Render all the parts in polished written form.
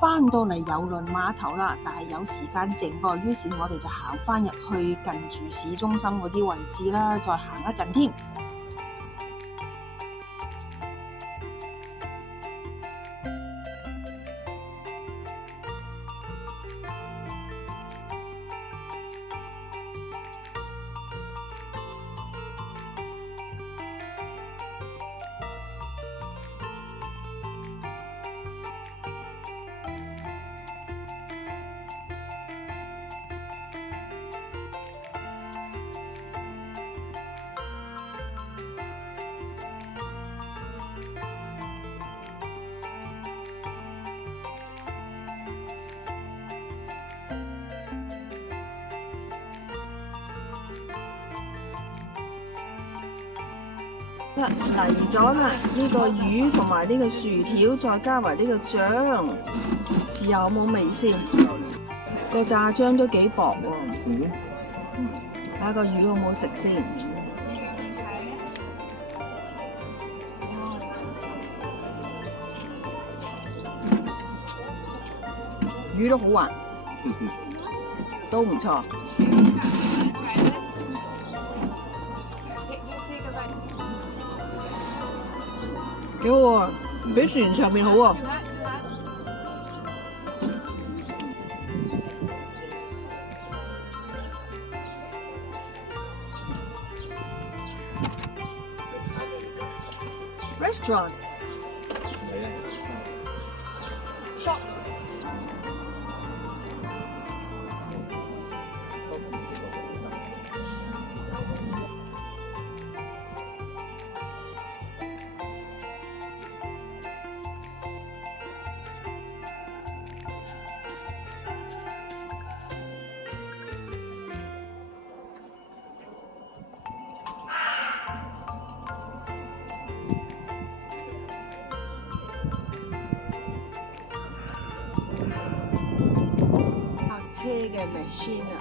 翻到嚟郵輪碼頭啦，但係有時間剩噃，於是我哋就行翻入去近住市中心嗰啲位置啦，再行一陣添。嚟咗啦！呢個魚同埋呢個薯條，再加埋呢個醬，試下有冇味先。個炸醬都幾薄喎，睇下個魚好唔好食先。魚都好滑，都唔錯。幾好喎，比船上面好喎。Restaurant。Shop。車嘅 machine 啊！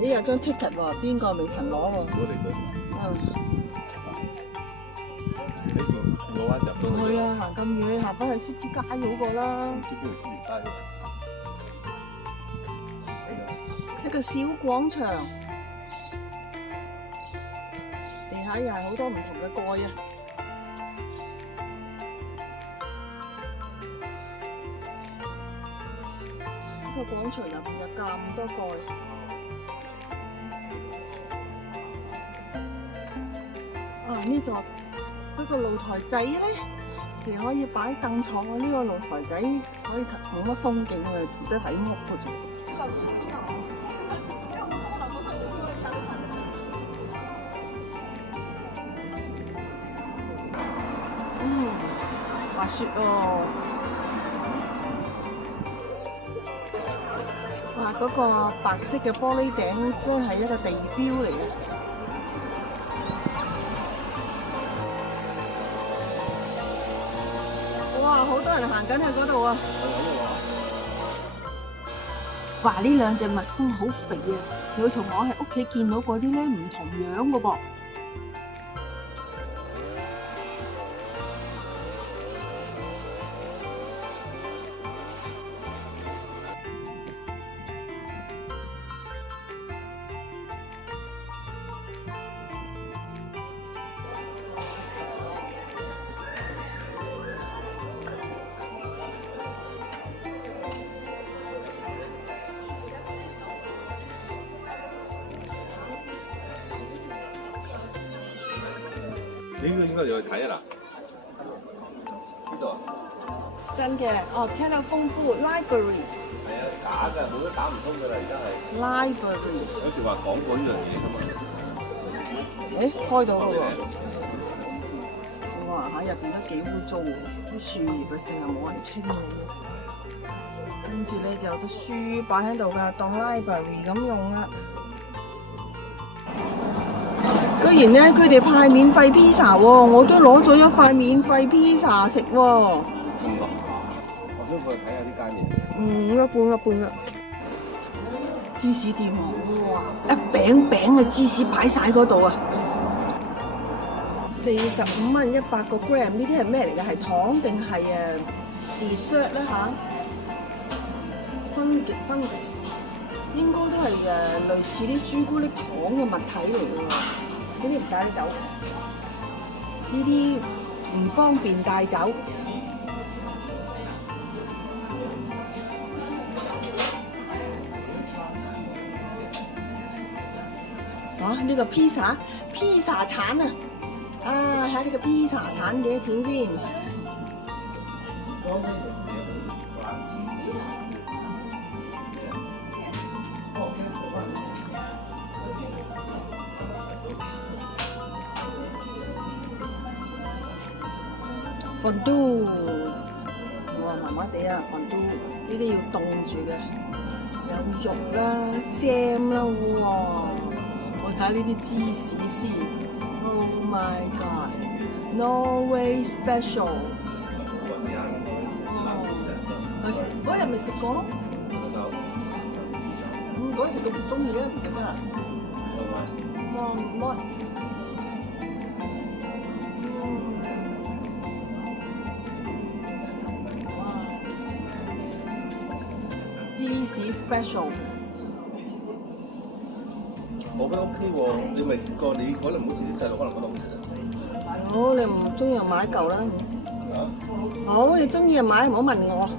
你有張 ticket 喎，邊個未曾攞喎？唔去啊！行咁遠，行翻去 City 街好過啦。一個小廣場，地下又係好多唔同嘅蓋啊！個廣場入邊有咁多蓋，呢座嗰個露台仔咧，就可以擺凳坐啊！呢個露台仔可以冇乜風景啊，得睇屋嘅啫。滑雪喎！哇！嗰個白色嘅玻璃頂真係一個地標嚟嘅。哇！好多人行緊去嗰度啊！話呢兩隻蜜蜂好肥啊！佢同我喺屋企見到嗰啲咧唔同樣嘅噃。呢個應該又去睇啊嗱，呢度真嘅，哦，聽到風波 library。係啊，假㗎，冇得打唔通㗎啦，而家係。library。有時話講過呢樣嘢㗎嘛。誒，開到啦喎！哇，喺入邊都幾污糟喎，啲樹葉嘅成日冇人清理。跟住咧就有啲書擺喺度㗎，當 library 咁用啊！居然咧，佢哋派免費披薩喎，我都攞咗一塊免費披薩食喎。我都過去睇下呢間嘢。一半啦。芝士店喎，哇！一餅嘅芝士擺晒嗰度啊！ 45蚊100個 gram， 呢啲係咩嚟嘅？係糖定係dessert 咧嚇？Fungus 應該都係類似啲朱古力糖嘅物體嚟嘅喎。呢啲唔帶走，呢啲唔方便帶走。呢個披薩橙啊！睇下呢個披薩橙幾多錢先？Fondue，我話麻麻地啊，Fondue呢啲要凍住嘅，有肉啦、jam 啦，哇！我睇下呢啲芝士先 ，Oh my God，Norway Special。嗰日咪食過咯。嗰日佢唔中意咧，唔記得啦。乜？芝士 Special。我覺得 OK 喎，你未試過，你可能冇試啲細路可能覺得好食。好，你唔中意就買一嚿啦。好，你中意就買，唔好問我。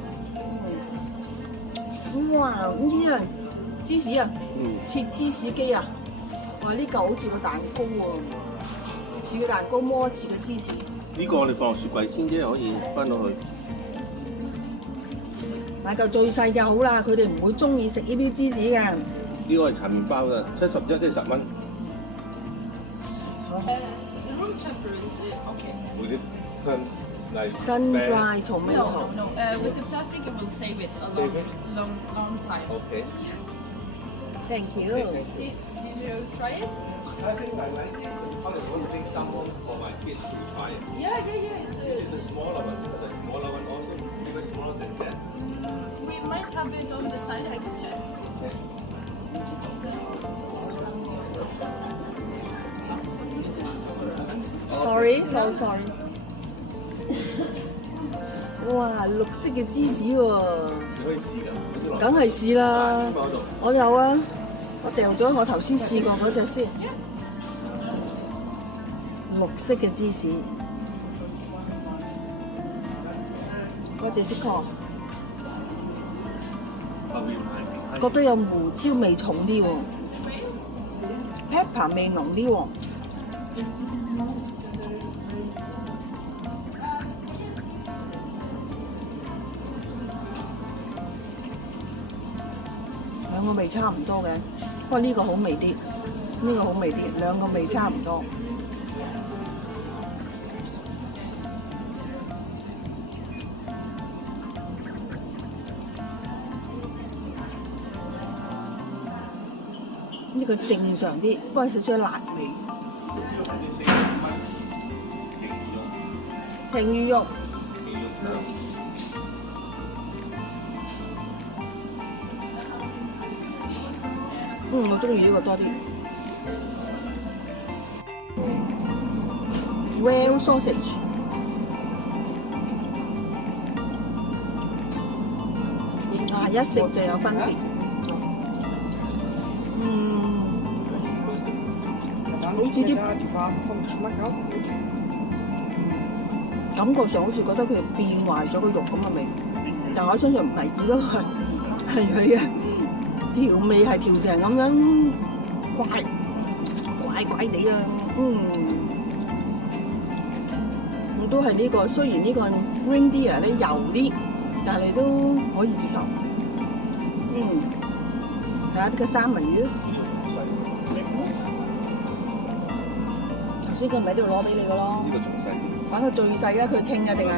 哇！呢啲啊，芝士啊，切芝士機啊，哇！呢嚿好似個蛋糕喎，似個蛋糕摸似個芝士。呢個我哋放落雪櫃先啫，可以翻到去。買嚿最細就好啦，佢哋唔會中意食呢啲芝士嘅。呢個係搽麵包嘅，71即係10蚊。room temperature is okay. Will it turn like Sun-dried tomato. No. With the plastic, it will save it a long time. Okay. Thank you. Did you try it? I think I like it. I was wondering someone for my kids to try it. Yeah. This is a smaller one. It's a smaller one also. Even smaller than that. We might have it on the side. I can check. Sorry. 哇，綠色嘅芝士喎，你可以試㗎，梗係試啦。我有啊，我訂咗我頭先試過嗰隻先。綠色嘅芝士，嗰隻色確，覺得有胡椒味重啲喎 ，pepper 味濃啲喎。兩個味差唔多嘅，不過呢個好味啲，兩個味差唔多。呢個正常啲，不過少少辣味。鯨魚肉。我中意呢個多啲。Whale sausage， 一食就有分別。好似啲感覺上好似覺得佢變壞咗個肉咁嘅味，但我相信唔係，只不過係佢嘅調味係調成咁樣怪地啊。我都係呢個，雖然呢個 reindeer 咧油啲，但係都可以接受。睇下呢個三文魚。頭先佢唔喺呢度攞俾你嘅咯。呢個仲細啲。揾個最細啦，佢稱啊定係？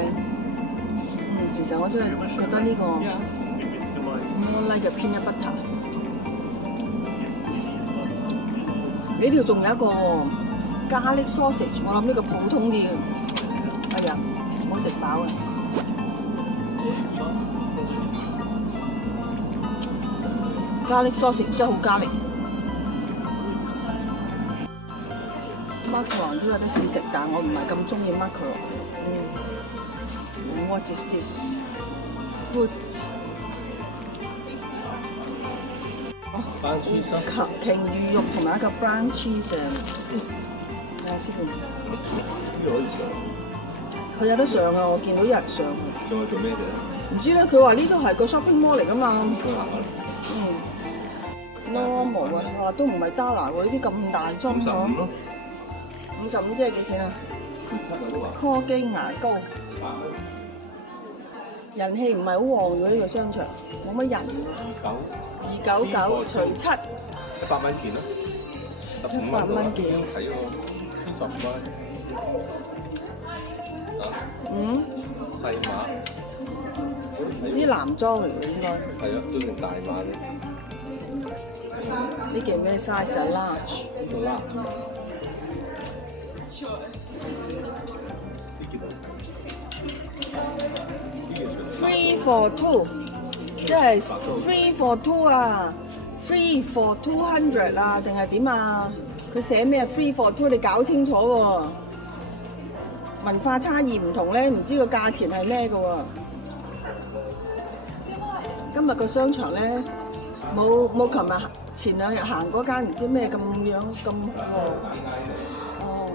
其實我真係覺得呢個 more like a peanut butter。呢度仲有一個garlic sausage， 我諗呢個普通啲。哎呀，冇食飽啊！garlic sausage 真係好加力。macaron 都有得試食，但我唔係咁中意 macaron。What is this? Fruit。班廚師鯨魚肉同埋一個 brown cheese 睇下先。呢個可以上，佢有得上啊！我見到有人上。上去做咩嘅？唔知咧，佢話呢度係個 shopping mall 嚟㗎嘛。normal 啊，話都唔係$喎，呢啲咁大樽55咯。 55即係幾錢啊？柯基牙膏，人氣唔係好旺喎呢個商場，冇乜人。299除7，100蚊件咯，15蚊件。睇喎，10蚊。細碼。啲男裝嚟嘅應該。係啊，都用大碼嘅。呢件咩 size 啊 ？large。Free for two， 即係 free for two 啊 ，free for 200啊，定係點啊？佢寫咩 free for two？ 你搞清楚喎。文化差異唔同咧，唔知個價錢係咩嘅喎。今日個商場咧，冇琴日前兩日行嗰間唔知咩咁樣咁旺。哦。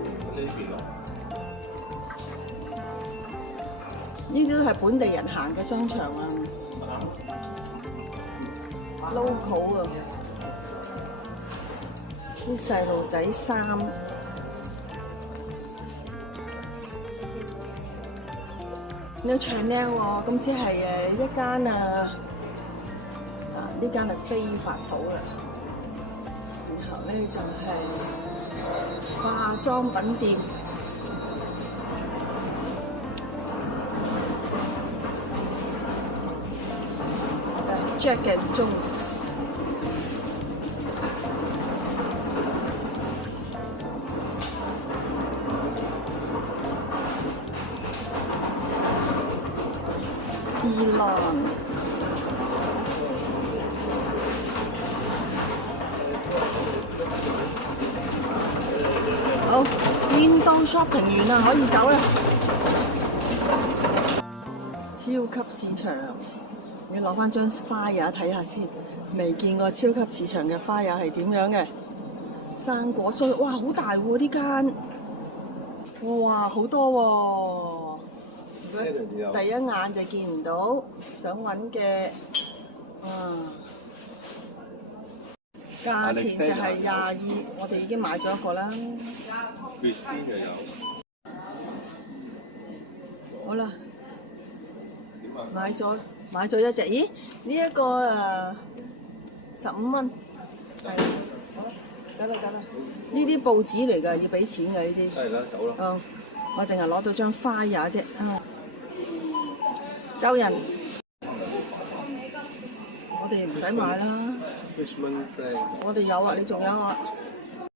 呢啲都係本地人行嘅商場啊 ，local 啊，啲細路仔衫，呢 Chanel 喎，今次係一間呢間係非法鋪啦，然後咧就係化妝品店。Jack and Jones。Elon。好，Window shopping 完啦，可以走啦。超級市場。你攞翻張花也睇下先，未見過超級市場嘅花也係點樣嘅？生果衰，哇好大喎呢間，哇好多喎、第一眼就見唔到，想揾嘅，價錢就係22，我哋已經買咗一個啦。好啦，買咗一隻，咦？呢一個15蚊，係，好啦，走啦。呢啲報紙嚟㗎，要俾錢㗎呢啲。係啦，走啦。我淨係攞到張花也啫，周人，我哋唔使買啦。Fishman friend。我哋有啊，你仲有啊？